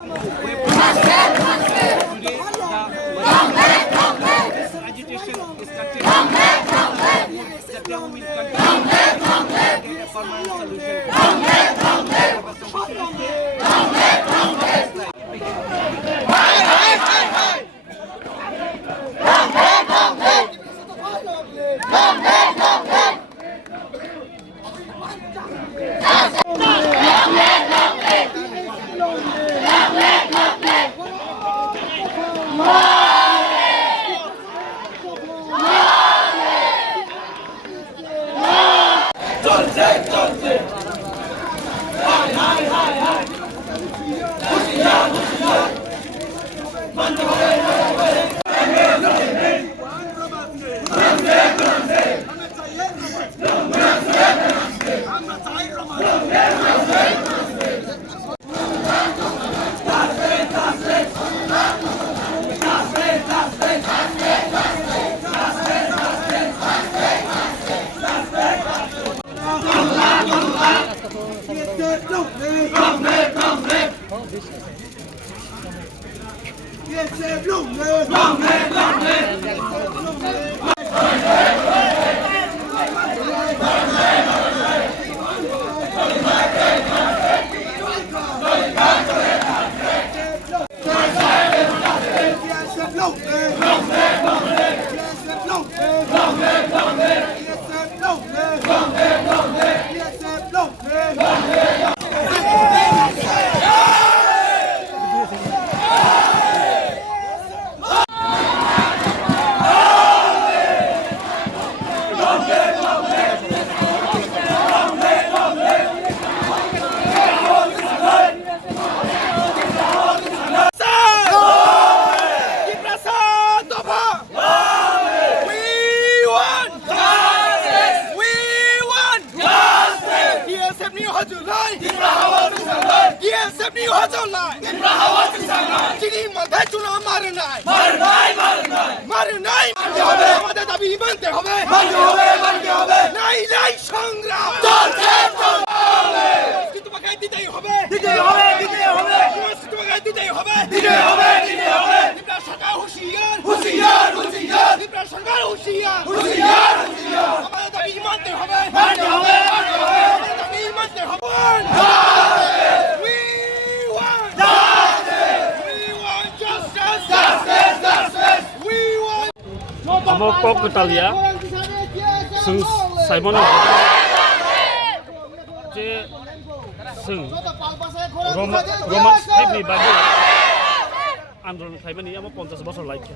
Agitation is continuing. That they will continue a permanent solution. Amo kok Italia, sung Simon je sung Roman script ni bagi Andron Simon ni amo 50 বছর like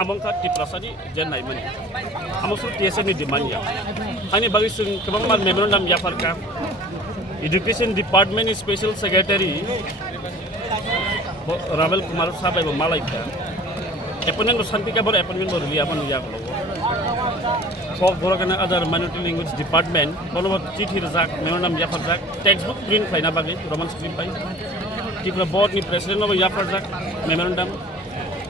amo ka tiprasani jen nai mani amo sur TSN ni demand ya ani bagi sung kemang man memorandum ya farka Education Department Special Secretary Ravel Kumar Sabai ba malai ka appointment ko santi ka bor appointment bor liya ban ya ko Kok borokana other minority language department bono chithi razak memorandum ya farjak textbook print faina bagi roman script pai tipra board ni president no ya farjak memorandum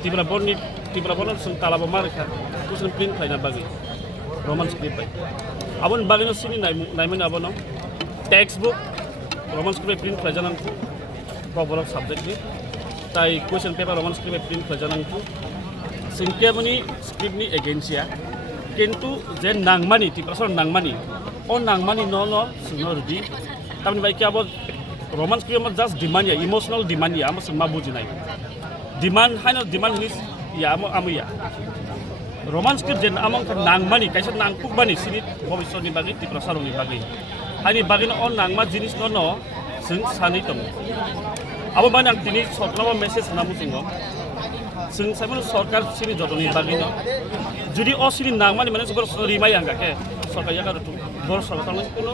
tipra board ni tipra bono sun tala ba marka kusun print faina bagi roman script pai abon bagi no sini nai mani abono textbook roman script print fajanan ko kok borok subject ni tai question paper roman script print fajanan ko singkya mani script ni agency ya কিন্তু যে নাংমানি টিপাসর নাংমানি ও নাংমানি ন সুনর দি তামনি by কি আব romance কি আমা just demand ইয়া emotional demand ইয়া আমা সুমা বুজি নাই ডিমান্ড হাইনো ডিমান্ড হিস ইয়া আমা রোমান্স কি যে আমং নাংমানি কাইসা নাংকুক বানি সিনি ভবিষ্যতনি বাগি টিপাসরনি বাগি হাইনি বাগিন ও নাংমা জিনিস ন जों सानै दं आबो बाय आं दिनै सरकारनाव मेसेज होनामु जों साइमन सरकार सिनि जतनि बागिनो जुदि असिनि नांमानि माने जोबोर रिमाय आं गाके सरकार यागा रतु बर सरकार माने कोनो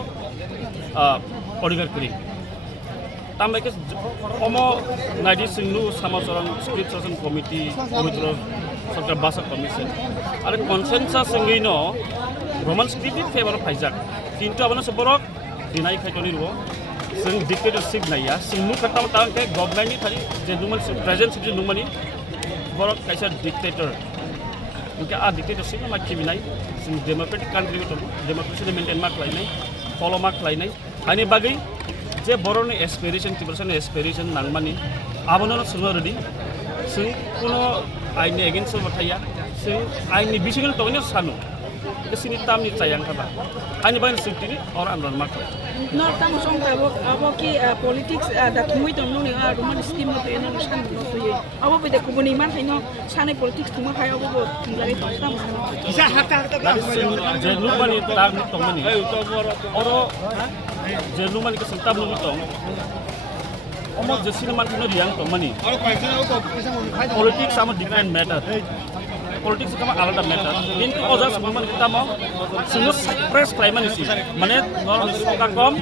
अधिकार करि तामबायके अमो नाइदि सिंनु समाजरन स्क्रिप्टसन कमिटि पवित्र सरकार बासा कमिसन आरो कनसेन्सास सिंगिनो रोमान स्क्रिप्टनि फेवर फाइजाक किन्तु आबनो सबरक दिनाय खायतनि रो जों डिक्टेटरशिप नाया सिंनु खटाम तांके गभर्नमेन्टनि थारि जे नुमन प्रेजेन्ट जे नुमनि बरक कायसा डिक्टेटर उनके आ डिक्टेटरशिप मा खिमिनाय जों डेमोक्रेटिक कान्ट्रि दं डेमोक्रेसी मेंटेन मा खालायनाय फलो मा खालायनाय आनि बागै जे बर'नि एस्पिरेशन टिब्रेसन एस्पिरेशन नांमानि abono sungo ready sing kuno aini against bataya sing aini bisingal tongnya sanu kesini tamni sayang kata aini bain sitini orang andron makro No estamos son abo ki politics that muy to no ni roman scheme no to eno no san no to ye abo be ko boni man no sane politics tuma khay abo bo tilare to estamos Isa hata jelu mani tam tongmani oro jelu mani kesem tam no tong omo jesina man no riang tongmani politics sama different matter politics sama alada matter কিন্তু others man kita mau sungguh press primary sih মানে nor সংখ্যা কম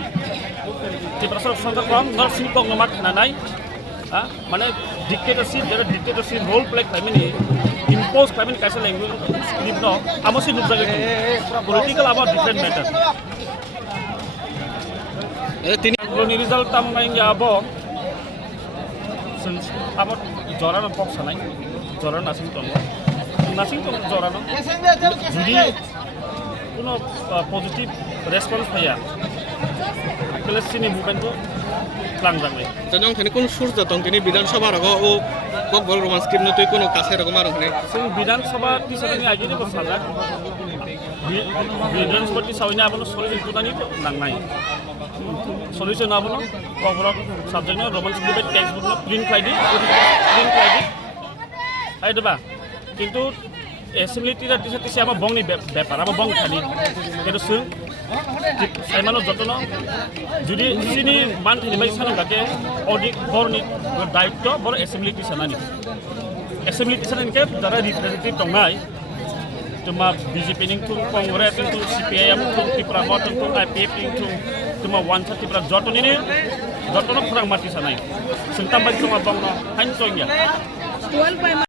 তীব্রসর সংখ্যা কম nor singkong nomad nanai মানে dictatorship jara dictatorship role play primary impose primary kaisa language script no amosi nubjage political about different matter তিনি result tam main jabo about jorano pok sanai jorano nasing tong jorano jadi কোনো positive response পাইয়া তাহলে সিনি মুভমেন্টও লাংজাংলাই janong thani kun surja tong tini বিধানসভা রগ ও ককবল Roman scheme নতুই কোনো কাছে রকম আর ওখানে जों বিধানসভা টিসারनि आइजोनि बसाजा বিধানসভা টিসাवनि आबोनो सलिउसन कुदानि नांनाय सलिउसन आबोनो ककबल साबजेक्टनो Roman script text book print खाइदि आइदबा किन्तु एसेम्बली टीचर टीसी आमा बंगनि बेपार आमा बंग खानि किन्तु जों साइमानो जतन जुदि सिनि मान थानि बाय सानो गाके अडिट बरनि दायित्व बर एसेम्बली टीचरनि के दारा रिप्रेजेन्टेटिभ दंनाय तुमा बीजेपी नि थुं कांग्रेस नि थुं सीपीआईएम थुं त्रिपुरा मत थुं आईपीएफ नि थुं तुमा वानसा त्रिपुरा जतननि फोरां माति सानाय जों तामबाय तुमा बंग हाइन जंगिया